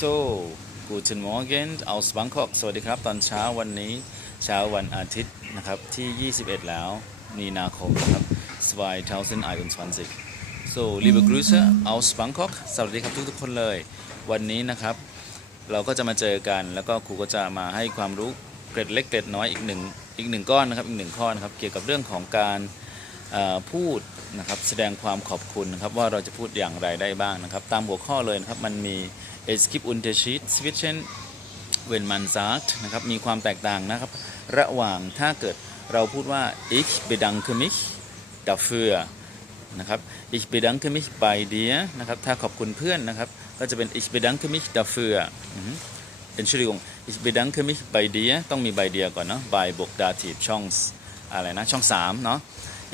so guten Morgen aus Bangkok สวัสดีครับ ตอนเช้าวันนี้เช้าวันอาทิตย์นะครับที่ 21 แล้วมีนาคมนะครับ2021 so liebe Grüße aus Bangkok สวัสดีครับทุกๆคนเลย วันนี้นะครับ เราก็จะมาเจอกันแล้วก็ครูก็จะมาให้ความรู้เกร็ดเล็กเกร็ดน้อยอีกหนึ่งอีกหนึ่งก้อนนะครับอีกหนึ่งข้อนะครับเกี่ยวกับเรื่องของการพูดนะครับแสดงความขอบคุณนะครับว่าเราจะพูดอย่างไรได้บ้างนะครับ ตามหัวข้อเลยนะครับมันมี es gibt Unterschied zwischen wenn man sagt นะครับมีความแตกต่างนะครับ ระหว่างถ้าเกิดเราพูดว่า ich bedanke mich dafür นะครับ ich bedanke mich bei dir นะครับถ้าขอบคุณเพื่อนนะครับ ก็จะเป็น ich bedanke mich dafür อือฮึ Entschuldigung ich bedanke mich bei dir ต้องมี bei dir ก่อนเนาะ bei บวก dativ ช่องอะไรนะช่อง3เนาะ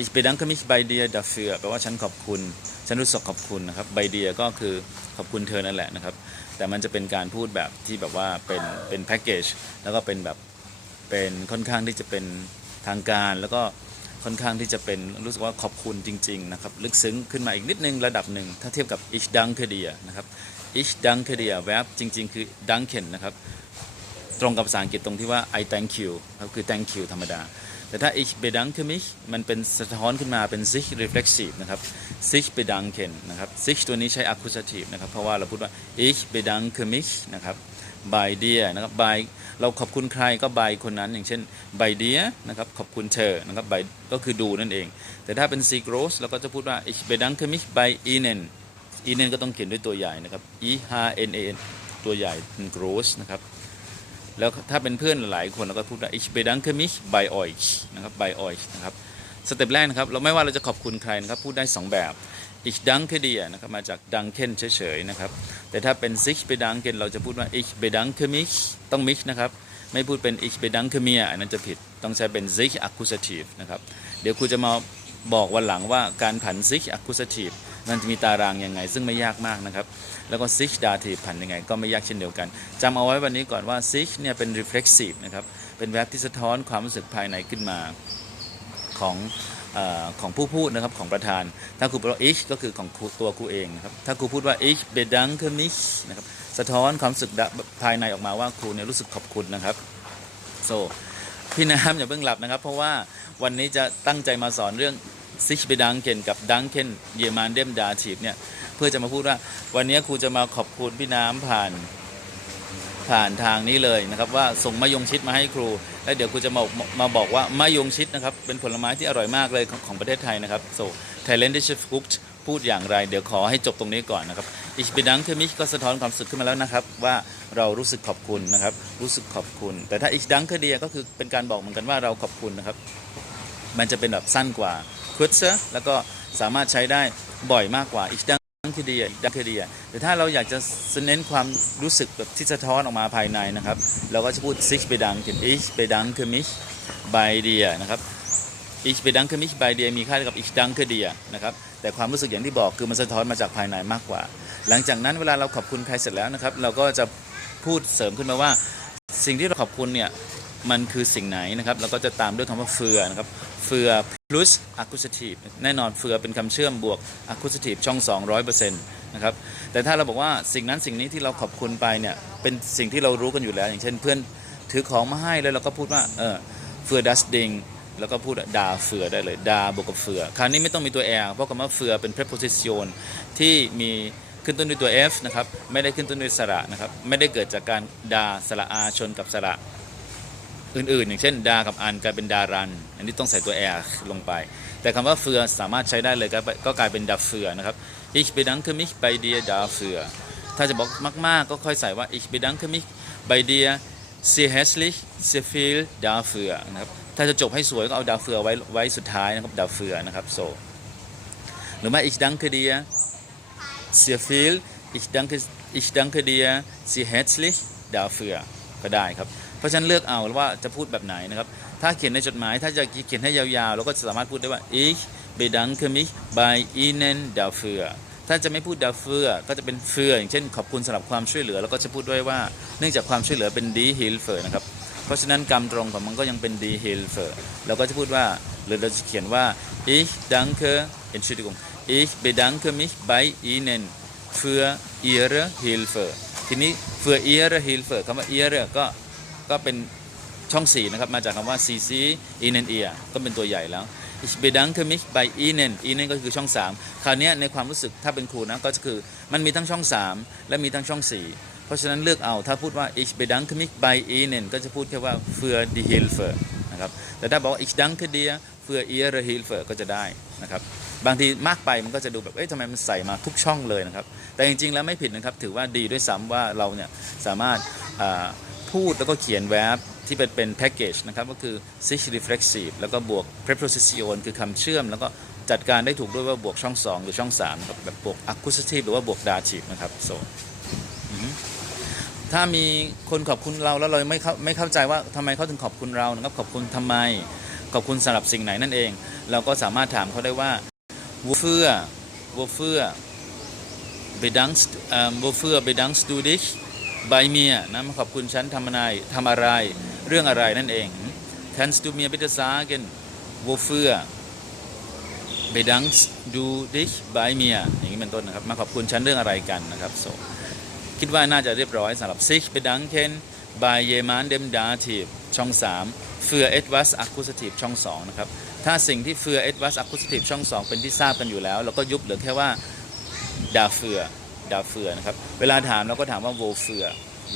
ich bedanke mich bei dir dafür แปลว่าฉันขอบคุณ ฉันรู้สึกขอบคุณนะครับ bei dir ก็คือขอบคุณเธอนั่นแหละนะครับ แต่มันจะเป็นการพูดแบบที่แบบว่าเป็นเป็นแพ็กเกจแล้วก็เป็นแบบเป็นค่อนข้างที่จะเป็นทางการ แล้วก็ค่อนข้างที่จะเป็นรู้สึกว่าขอบคุณจริง ๆ นะครับ ลึกซึ้งขึ้นมาอีกนิดนึงระดับหนึ่งถ้าเทียบกับ ich danke dir นะครับ ich danke dir verb จริง ๆ คือ danken นะครับตรงกับภาษาอังกฤษตรงที่ว่า I thank you ครับคือ thank you ธรรมดา แต่ถ้า ich bedanke mich มันเป็นสะท้อนขึ้นมาเป็น sich reflexive นะครับ sich bedanken นะครับ sich ตัวนี้ใช้ accusative นะครับ เพราะว่าเราพูดว่า ich bedanke mich นะครับ by dir นะครับ by เราขอบคุณใครก็ by คนนั้น อย่างเช่น by dir นะครับ ขอบคุณเธอ นะครับ by ก็คือดูนั่นเอง แต่ถ้าเป็น sie groß เราก็จะพูดว่า ich bedanke mich by ihnen ihnen ก็ต้องเขียนด้วยตัวใหญ่นะครับ e h n a n ตัวใหญ่เป็น groß นะครับ แล้วถ้าเป็นเพื่อนหลายคนเราก็พูดว่า ich bedanke mich bei euch นะครับ bei euch นะครับ สเต็ปแรกนะครับ เราไม่ว่าเราจะขอบคุณใครนะครับ พูดได้ 2 แบบ ich danke dir นะครับ มาจาก danken เฉยๆนะครับ แต่ถ้าเป็น sich bedanken เราจะพูดว่า ich bedanke mich ต้อง mich นะครับ ไม่พูดเป็น ich bedanke mir อันนั้นจะผิด ต้องใช้เป็น sich accusative นะครับ เดี๋ยวครูจะมาบอกวันหลังว่าการผัน sich accusative มันจะมีตารางยังไง ซึ่งไม่ยากมากนะครับ แล้วก็ sich dative ผันยังไง ก็ไม่ยากเช่นเดียวกันจำเอาไว้วันนี้ก่อนว่า sich เนี่ยเป็น reflexive นะครับ เป็นแวบที่สะท้อนความรู้สึกภายในขึ้นมาของอของผู้พูดนะครับของประธาน ถ้าครูพูดว่า ich ก็คือของตัวครูเองครับ ถ้าครูพูดว่า ich bedanke mich นะครับ สะท้อนความรู้สึกภายในออกมาว่าครูเนี่ยรู้สึกขอบคุณนะครับโซพี่น้ำอย่าเพิ่งหลับนะครับ เพราะว่าวันนี้จะตั้งใจมาสอนเรื่อง sich bedanken กับ danken jemandem dativ เนี่ยเพื่อจะมาพูดว่า วันนี้ครูจะมาขอบคุณพี่น้ำผ่านผ่านทางนี้เลยนะครับว่าส่งมะยงชิดมาให้ครู แล้วเดี๋ยวครูจะมามาบอกว่ามะยงชิดนะครับเป็นผลไม้ที่อร่อยมากเลยของของประเทศไทยนะครับ so Thailandische Frucht พูดอย่างไร เดี๋ยวขอให้จบตรงนี้ก่อนนะครับ ich bedanke mich ก็สะท้อนความรู้สึกขึ้นมาแล้วนะครับ ว่าเรารู้สึกขอบคุณนะครับ รู้สึกขอบคุณ แต่ถ้า ich danke dir ก็คือเป็นการบอกเหมือนกันว่าเราขอบคุณนะครับ มันจะเป็นแบบสั้นกว่า kürzer แล้วก็สามารถใช้ได้บ่อยมากกว่า ich danke dir ich danke dir แต่ถ้าเราอยากจะเน้นความรู้สึกแบบที่สะท้อนออกมาภายในนะครับ เราก็จะพูด sich bedanken ich bedanke mich bei dir นะครับ ich bedanke mich bei dir มีค่าเท่ากับ ich danke dir นะครับ แต่ความรู้สึกอย่างที่บอกคือมันสะท้อนมาจากภายในมากกว่า หลังจากนั้นเวลาเราขอบคุณใครเสร็จแล้วนะครับ เราก็จะพูดเสริมขึ้นมาว่า สิ่งที่เราขอบคุณเนี่ย มันคือสิ่งไหนนะครับแล้วก็จะตามด้วยคำว่าเฟือนะครับ เฟือ plus accusative แน่นอนเฟือเป็นคำเชื่อมบวก accusative ช่อง 200%นะครับแต่ถ้าเราบอกว่าสิ่งนั้นสิ่งนี้ที่เราขอบคุณไปเนี่ยเป็นสิ่งที่เรารู้กันอยู่แล้ว อย่างเช่นเพื่อนถือของมาให้แล้วเราก็พูดว่าเออเฟือดัสดิงแล้วก็พูดดาเฟือได้เลยดาบวกกับเฟือ คราวนี้ไม่ต้องมีตัว l เพราะคำว่าเฟือเป็น preposition ที่มีขึ้นต้นด้วยตัว f นะครับไม่ได้ขึ้นต้นด้วยสระนะครับไม่ได้เกิดจากการดาสระอาชนกับสระ อื่นๆ อย่างเช่นดากับอันกลายเป็นดารัน อันนี้ต้องใส่ตัว r ลงไป แต่คำว่าเฟือสามารถใช้ได้เลยก็ก็กลายเป็นดาเฟือนะครับ ich bedanke mich bei dir dafür ถ้าจะบอกมากๆ ก็ค่อยใส่ว่า ich bedanke mich bei dir sehr herzlich sehr viel dafür นะครับ ถ้าจะจบให้สวยก็เอาดาเฟือไว้ไว้สุดท้ายนะครับดาเฟือนะครับ so หรือไม่ ich danke dir sehr viel ich danke ich danke dir sehr herzlich dafür ก็ได้ครับ เพราะฉะนั้นเลือกเอาว่าจะพูดแบบไหนนะครับ ถ้าเขียนในจดหมายถ้าจะเขียนให้ยาวๆ เราก็สามารถพูดได้ว่า ich bedanke mich bei Ihnen dafür ถ้าจะไม่พูด dafür ก็จะเป็น für ออย่างเช่นขอบคุณสำหรับความช่วยเหลือ แล้วก็จะพูดด้วยว่าเนื่องจากความช่วยเหลือเป็น die Hilfe นะครับเพราะฉะนั้นกรรมตรงของมันก็ยังเป็น die Hilfe เราก็จะพูดว่าหรือเราจะเขียนว่า ich danke Entschuldigung ich bedanke mich bei Ihnen für Ihre Hilfe ทีนี้ für ihre Hilfe คำว่า ihre ก็ ก็เป็นช่องสี่นะครับมาจากคำว่า cc ihnen ihr ก็เป็นตัวใหญ่แล้ว ich bedanke mich bei ihnen ihnen ก็คือช่อง3คราวนี้ในความรู้สึกถ้าเป็นครูนะก็คือมันมีทั้งช่อง3และมีทั้งช่อง4เพราะฉะนั้นเลือกเอาถ้าพูดว่า ich bedanke mich bei ihnen ก็จะพูดแค่ว่า für die Hilfe นะครับแต่ถ้าบอกว่า ich danke dir für ihre Hilfe ก็จะได้นะครับบางทีมากไปมันก็จะดูแบบ เอ๊ะทำไมมันใส่มาทุกช่องเลยนะครับ แต่จริงๆแล้วไม่ผิดนะครับ ถือว่าดีด้วยซ้ำว่าเราเนี่ยสามารถ พูดแล้วก็เขียนแวบที่เป็นเป็นแพ็กเกจนะครับก็คือ sich reflexive แล้วก็บวก preposition คือคำเชื่อม แล้วก็จัดการได้ถูกด้วยว่าบวกช่อง 2 หรือช่อง3นะครับแบบบวก accusative หรือว่าบวก dative นะครับ so อือฮึถ้ามีคนขอบคุณเราแล้วเราไม่เข้าไม่เข้าใจว่าทำไมเขาถึงขอบคุณเรานะครับขอบคุณทำไม ขอบคุณสำหรับสิ่งไหนนั่นเอง เราก็สามารถถามเขาได้ว่า wofür wofür bedankst ähm, wofür bedankst du dich bei mir นะมาขอบคุณฉันทำอะไรทำอะไร เรื่องอะไรนั่นเอง kannst du mir bitte sagen wofür bedankst du dich bei mir อย่างนี้เป็นต้นนะครับ มาขอบคุณฉันเรื่องอะไรกันนะครับ so คิดว่าน่าจะเรียบร้อยสำหรับ sich bedanken bei jemandem dativ ช่อง 3 für etwas accusative ช่อง 2 นะครับ ถ้าสิ่งที่ für etwas accusative ช่อง 2 เป็นที่ทราบกันอยู่แล้ว เราก็ยุบเหลือแค่ว่า dafür dafür นะครับ เวลาถามเราก็ถามว่า wofür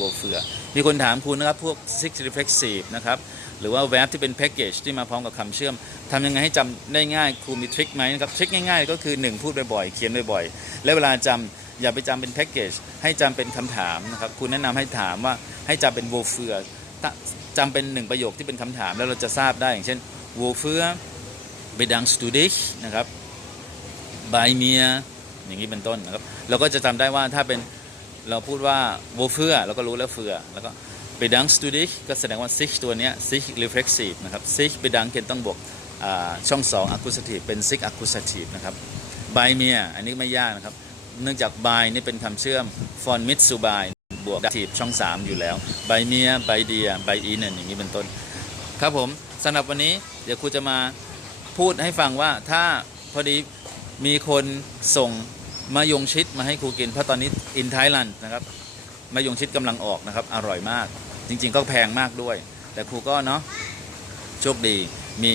wofür มีคนถามคุณนะครับ พวก sich reflexive นะครับ หรือว่า verb ที่เป็น package ที่มาพร้อมกับคำเชื่อมทำยังไงให้จำได้ง่ายครูมีทริคไหมนะครับ ทริคง่ายๆ ก็คือ 1 พูดบ่อยๆ เขียนบ่อยๆ และเวลาจำอย่าไปจำเป็น package ให้จำเป็นคำถามนะครับ คุณแนะนำให้ถามว่าให้จำเป็น wofür ถ้าจำเป็นหนึ่งประโยคที่เป็นคำถามแล้วเราจะทราบได้อย่างเช่น wofür bedankst du dich นะครับ bei mir อย่างนี้เป็นต้นนะครับ เราก็จะจำได้ว่าถ้าเป็นเราพูดว่า wofür เราก็รู้แล้ว für แล้วก็ bedankst du dich ก็แสดงว่า sich ตัวนี้ย sich reflexiv นะครับ sich bedanken ต้องบวกอ่าช่อง2 accusative เป็น sich accusative นะครับ by mir อันนี้ไม่ยากนะครับ เนื่องจาก by นี่เป็นคำเชื่อม von mit zu by บวก dative ช่อง 3 อยู่แล้ว by mir by dir by in อย่างนี้เป็นต้น ครับผมสำหรับวันนี้เดี๋ยวครูจะมาพูดให้ฟังว่าถ้าพอดีมีคนส่ง มายงชิดมาให้ครูกินเพราะตอนนี้อินไทยแลนด์นะครับมายงชิดกำลังออกนะครับ อร่อยมาก จริง ๆ ก็แพงมากด้วย แต่ครูก็เนาะโชคดีมี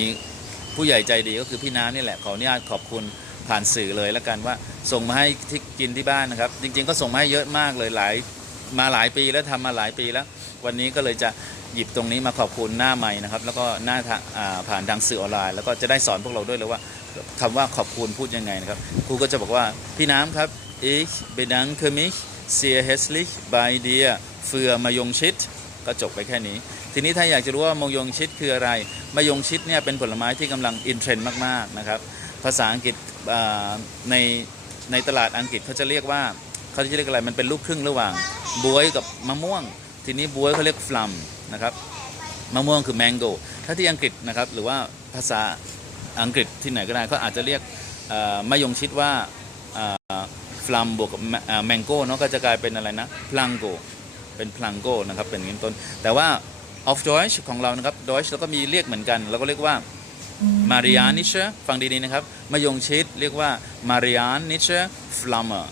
ผู้ใหญ่ใจดีก็คือพี่น้ำนี่แหละขออนุญาตขอบคุณผ่านสื่อเลยแล้วกันว่าส่งมาให้ที่กินที่บ้านนะครับ จริง ๆ ก็ส่งมาให้เยอะมากเลยหลายมาหลายปีแล้วทำมาหลายปีแล้ว วันนี้ก็เลยจะหยิบตรงนี้มาขอบคุณหน้าใหม่นะครับ แล้วก็หน้าผ่านทางสื่อออนไลน์ แล้วก็จะได้สอนพวกเราด้วยเลยว่า คำว่าขอบคุณพูดยังไงนะครับ ครูก็จะบอกว่าพี่น้ำครับ ich bedanke mich sehr herzlich bei dir für มายงชิดก็จบไปแค่นี้ ทีนี้ถ้าอยากจะรู้ว่ามยงชิดคืออะไร มยงชิดเนี่ยเป็นผลไม้ที่กำลังอินเทรนด์มากๆนะครับ ภาษาอังกฤษในในตลาดอังกฤษเขาจะเรียกว่าเขาจะเรียกอะไร มันเป็นลูกครึ่งระหว่างบวยกับมะม่วง ทีนี้บวยเขาเรียกฟลัมนะครับ มะม่วงคือแมงโกถ้าที่อังกฤษนะครับ หรือว่าภาษา อังกฤษที่ไหนก็ได้เขาอาจจะเรียกเอ่อมะยงชิดว่าฟลัมบวกกับแมงโก้เนาะก็จะกลายเป็นอะไรนะพลังโกเป็นพลังโกนะครับเป็นอย่างนี้เป็นต้น แต่ว่า of Deutsch ของเรานะครับ Deutsch เราก็มีเรียกเหมือนกันเราก็เรียกว่ามาริ a านิเชฟังดีๆนะครับมะยงชิดเรียกว่ามาริ a านิเชฟลัมเมอร์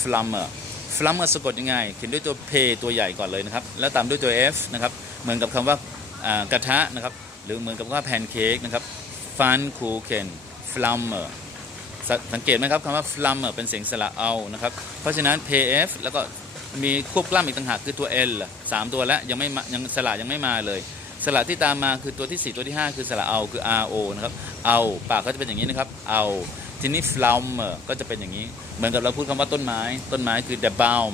ฟลัมเมอร์ฟลัมเมอร์สะกดยังไงเขียนด้วยตัว P ตัวใหญ่ก่อนเลยนะครับ แล้วตามด้วยตัว F นะครับเหมือนกับคำว่าอ่ากระทะนะครับหรือเหมือนกับว่าแพนเค้กนะครับ ฟันคูเคนฟลัมเมอร์สังเกตไหมครับคำว่าฟลัมเมอร์เป็นเสียงสระเอานะครับ เพราะฉะนั้น PF แล้วก็มีควบกล้ำอีกต่างหากคือตัว L สามตัวแล้วยังไม่ยังสระยังไม่มาเลย สระที่ตามมาคือตัวที่ 4 ตัวที่ 5 คือสระเอาคือ R O นะครับเอาปากก็จะเป็นอย่างนี้นะครับเอาทีนี้ flower ก็จะเป็นอย่างนี้ เหมือนกับเราพูดคำว่าต้นไม้ ต้นไม้คือ the baum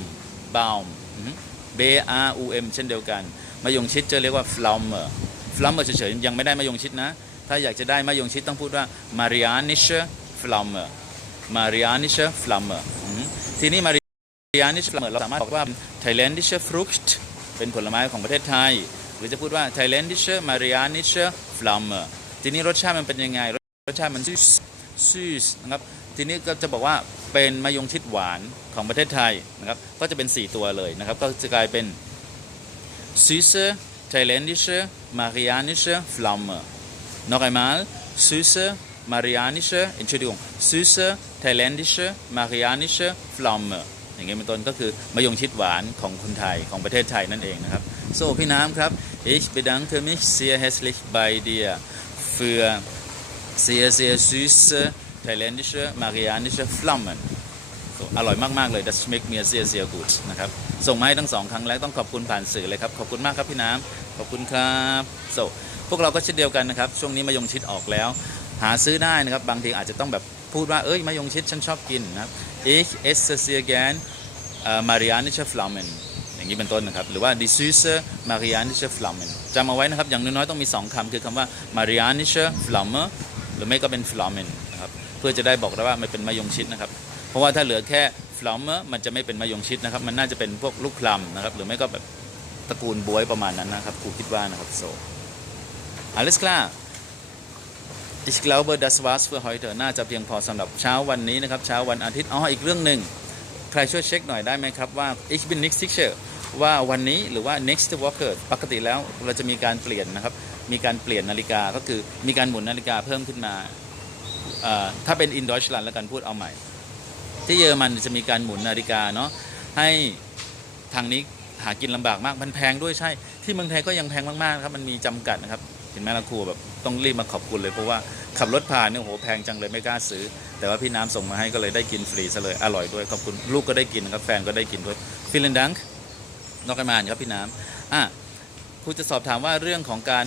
baum B R U M เช่นเดียวกันมะยงชิดจะเรียกว่า flower flower เฉยๆยังไม่ได้มะยงชิดนะ ถ้าอยากจะได้มะยงชิดต้องพูดว่า marianische flower marianische flower อือฮึทีนี้ marianische flower เราสามารถบอกว่า thailandische frucht เป็นผลไม้ของประเทศไทย หรือจะพูดว่า Thailändische Marianische Flamme ทีนี้รสชาติมันเป็นยังไง รสชาติมันซูสซูสนะครับ ทีนี้ก็จะบอกว่าเป็นมะยงชิดหวานของประเทศไทยนะครับ ก็จะเป็น 4 ตัวเลยนะครับ ก็จะกลายเป็น süße thailändische marianische Flamme noch einmal süße marianische Entschuldigung süße thailändische marianische Flamme อย่างเงี้ยเป็นต้นก็คือมะยงชิดหวานของคนไทยของประเทศไทยนั่นเองนะครับโซพี่น้ำครับ ich bedanke mich sehr herzlich bei dir für sehr sehr süße thailändische marianische Flammen อร่อยมาก ๆ เลย das schmeckt mir sehr sehr gut นะครับ ส่งมาให้ทั้งสองครั้งแล้วต้องขอบคุณผ่านสื่อเลยครับ ขอบคุณมากครับพี่น้ำขอบคุณครับ so วกเราก็เช่นเดียวกันนะครับ ช่วงนี้มะยงชิดออกแล้ว หาซื้อได้นะครับ บางทีอาจจะต้องแบบพูดว่า เอ้ยมะยงชิดฉันชอบกินนะครับ ich esse sehr gern äh, marianische Flammen อย่างนี้เป็นต้นนะครับ หรือว่า die süße marianische Flammen จำเอาไว้นะครับ อย่างน้อยๆต้องมี 2คำคือคำว่า marianische Flamme หรือไม่ก็เป็น Flammen นะครับ เพื่อจะได้บอกได้ว่ามันเป็นมะยงชิดนะครับ เพราะว่าถ้าเหลือแค่ Flamme มันจะไม่เป็นมะยงชิดนะครับ มันน่าจะเป็นพวกลูกพลัมนะครับ หรือไม่ก็แบบตระกูลบวยประมาณนั้นนะครับ ครูคิดว่านะครับ so alles klar ich glaube das war's für heute น่าจะเพียงพอสำหรับเช้าวันนี้นะครับ เช้าวันอาทิตย์อ๋ออีกเรื่องหนึ่ง ใครช่วยเช็คหน่อยได้ไหมครับว่า ich bin nicht sicher ว่าวันนี้หรือว่า next walker ปกติแล้วเราจะมีการเปลี่ยนนะครับ มีการเปลี่ยนนาฬิกาก็คือมีการหมุนนาฬิกาเพิ่มขึ้นมา ถ้าเป็น in Deutschland แล้วกันพูดเอาใหม่ ที่เยอรมันจะมีการหมุนนาฬิกาเนาะให้ทางนี้หากินลำบากมากมันแพงด้วยใช่ ที่เมืองไทยก็ยังแพงมากๆครับมันมีจำกัดนะครับ เห็นไหมล่ะครูแบบต้องรีบมาขอบคุณเลยเพราะว่าขับรถผ่านเนี่ยโหแพงจังเลยไม่กล้าซื้อ แต่ว่าพี่น้ำส่งมาให้ก็เลยได้กินฟรีซะเลยอร่อยด้วยขอบคุณลูกก็ได้กินครับแฟนก็ได้กินด้วยฟิลเลนดังนอกกันมาครับพี่น้ำอะครูจะสอบถามว่าเรื่องของการ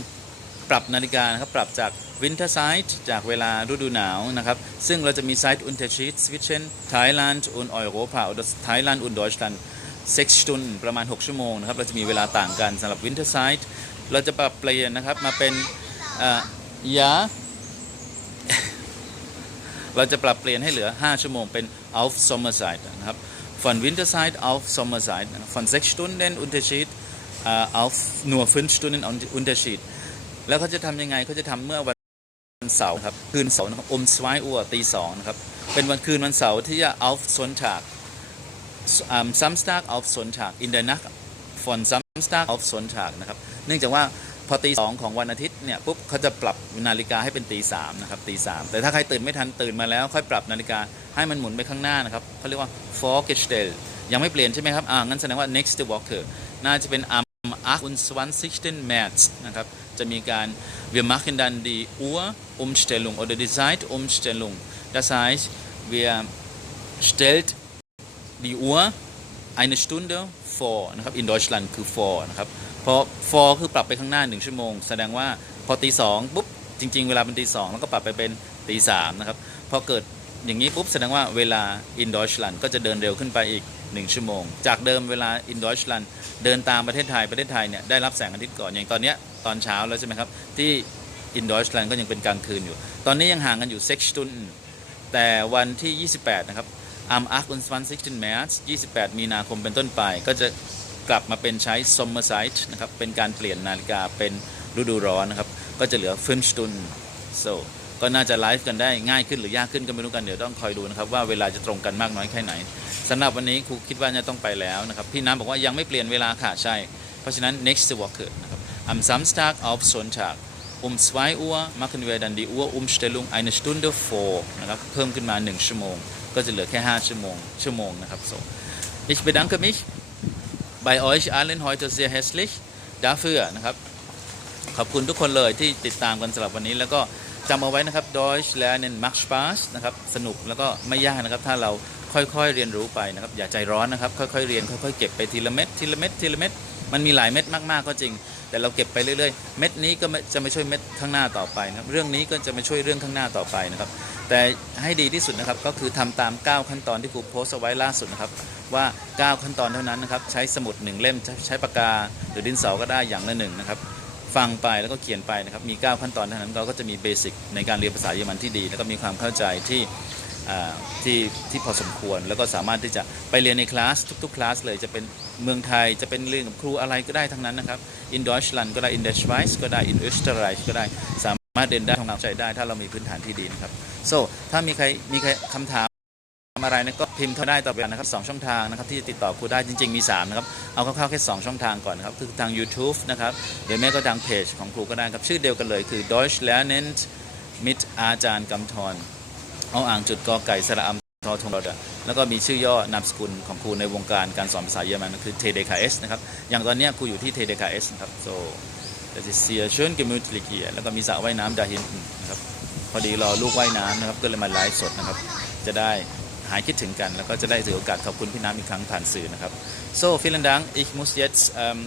ปรับนาฬิกานะครับปรับจาก Winter Side จากเวลาฤดูหนาวนะครับ ซึ่งเราจะมี Side Unterschied zwischen Thailand und Europa oder Thailand und Deutschland 6 Stunden ประมาณ 6 ชั่วโมงนะครับ เราจะมีเวลาต่างกันสำหรับ Winter Side เร เราจะปรับเปลี่ยนนะครับมาเป็นอ่ายาเราจะปรับเปลี่ยนให้เหลือ 5 ชั่วโมงเป็น auf Sommerzeit นะครับ von Winterzeit auf Sommerzeit von 6 Stunden Unterschied äh, auf nur 5 Stunden Unterschied แล้วเขาจะทำยังไงเขาจะทำเมื่อวันเสาร์ครับ คืนเสาร์นะครับอมสวายอัวตีสองนะครับ เป็นวันคืนวันเสาร์ที่จะ auf Sonntag am Samstag auf Sonntag in der Nacht von Samstag auf Sonntag นะครับ เนื่องจากว่าพอตีสองของวันอาทิตย์เนี่ยปุ๊บเขาจะปรับนาฬิกาให้เป็นตีสามนะครับตีสามแต่ถ้าใครตื่นไม่ทันตื่นมาแล้ว ค่อยปรับนาฬิกาให้มันหมุนไปข้างหน้านะครับเขาเรียกว่า vorgestellt ยังไม่เปลี่ยนใช่ไหมครับ อ่า งั้นแสดงว่า next walker น่าจะเป็น am 28. März นะครับ จะมีการ wir machen dann die Uhrumstellung oder die Zeitumstellung das heißt wir stellt die Uhr eine Stunde vor นะครับ in Deutschland คือ for นะครับเพอ for คือปรับไปข้างหน้า 1 ชั่วโมง แสดงว่าพอตีสองปุ๊บ จริง ๆ เวลาเป็นตีสองแล้วก็ปรับไปเป็นตีสามนะครับ พอเกิดอย่างนี้ปุ๊บ แสดงว่าเวลา in Deutschland ก็จะเดินเร็วขึ้นไปอีก 1 ชั่วโมง จากเดิมเวลา in Deutschland เดินตามประเทศไทยประเทศไทยเนี่ยได้รับแสงอาทิตย์ก่อนอย่างตอนเนี้ยตอนเช้าแล้วใช่ไหมครับ ที่ in Deutschland ก็ยังเป็นกลางคืนอยู่ ตอนนี้ยังห่างกันอยู่6 Stunden แต่วันที่ 28 นะครับ am 28. März 28 มีนาคมเป็นต้นไป ก็จะกลับมาเป็นใช้ Sommerzeit นะครับ เป็นการเปลี่ยนนาฬิกาเป็นฤดูร้อนนะครับ ก็จะเหลือ 5 Stunden so ก็น่าจะไลฟ์กันได้ง่ายขึ้นหรือยากขึ้นก็ไม่รู้กันเดี๋ยวต้องคอยดูนะครับว่าเวลาจะตรงกันมากน้อยแค่ไหนสำหรับวันนี้ครูคิดว่าจะต้องไปแล้วนะครับพี่น้ำบอกว่ายังไม่เปลี่ยนเวลาค่ะใช่ เพราะฉะนั้น next walker นะครับ am Samstag auf Sonntag um 2 Uhr machen wir dann die Uhrumstellung eine Stunde vor นะครับเพิ่มขึ้นมา 1 ชั่วโมง ก็จะเหลือแค่ 5 ชั่วโมงชั่วโมงนะครับ so ich bedanke mich bei euch allen heute sehr herzlich dafür นะครับขอบคุณทุกคนเลยที่ติดตามกันสำหรับวันนี้ แล้วก็จำเอาไว้นะครับ Deutsch lernen macht Spaß นะครับสนุกแล้วก็ไม่ยากนะครับ ถ้าเราค่อยๆเรียนรู้ไปนะครับ อย่าใจร้อนนะครับ ค่อยๆเรียนค่อยๆเก็บไปทีละเม็ดทีละเม็ดทีละเม็ดมันมีหลายเม็ดมากๆก็จริง แต่เราเก็บไปเรื่อยๆ เม็ดนี้ก็จะไม่ช่วยเม็ดข้างหน้าต่อไปนะครับ เรื่องนี้ก็จะไม่ช่วยเรื่องข้างหน้าต่อไปนะครับ แต่ให้ดีที่สุดนะครับก็คือทำตาม 9 ขั้นตอนที่ครูโพสต์เอาไว้ล่าสุดนะครับว่า 9 ขั้นตอนเท่านั้นนะครับใช้สมุด 1 เล่มใช้ปากกาหรือดินสอก็ได้อย่างละหนึ่งนะครับฟังไปแล้วก็เขียนไปนะครับมี 9 ขั้นตอนเท่านั้นเราก็จะมีเบสิกในการเรียนภาษาเยอรมันที่ดี แล้วก็มีความเข้าใจที่ที่ที่พอสมควรแล้วก็สามารถที่จะไปเรียนในคลาสทุกๆคลาสเลยจะเป็นเมืองไทยจะเป็นเรียนกับครูอะไรก็ได้ทั้งนั้นนะครับ in Deutschland ก็ได้ in der Schweiz ก็ได้ in Österreich ก็ได้ มารถเรียนได้ทำความเข้าใจได้ถ้าเรามีพื้นฐานที่ดีนะครับ so ถ้ามีใครมีใครคำถามทำอะไรนะก็พิมพ์เข้าได้ต่อไปนะครับสองช่องทางนะครับที่จะติดต่อครูได้จริง ๆ มี 3 นะครับ เอาคร่าวๆแค่ 2 ช่องทางก่อนนะครับ คือทาง YouTube นะครับหรือแม้ก็ทางเพจของครูก็ได้ครับ ชื่อเดียวกันเลยคือ Deutsch lernen mit อาจารย์กำธรเอาอ่างจุดกอไก่สระอัมทอทงเราแล้วก็มีชื่อย่อนามสกุลของครูในวงการการสอนภาษาเยอรมันคือ TDKS นะครับอย่างตอนนี้ครูอยู่ที่ TDKS นะครับ so das ist sehr schön gemütlich hier แล้วก็มีสระว่ายน้ำ da hinten นะครับ พอดีรอลูกว่ายน้ำนะครับ ก็เลยมาไลฟ์สดนะครับ จะได้หายคิดถึงกัน แล้วก็จะได้ถือโอกาสขอบคุณพี่น้ำอีกครั้งผ่านสื่อนะครับ so vielen Dank ich muss jetzt ähm,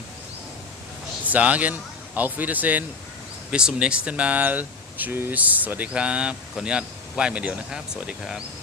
sagen auf Wiedersehen bis zum nächsten Mal tschüss สวัสดีครับ ขออนุญาตไหว้มาเดียวนะครับ สวัสดีครับ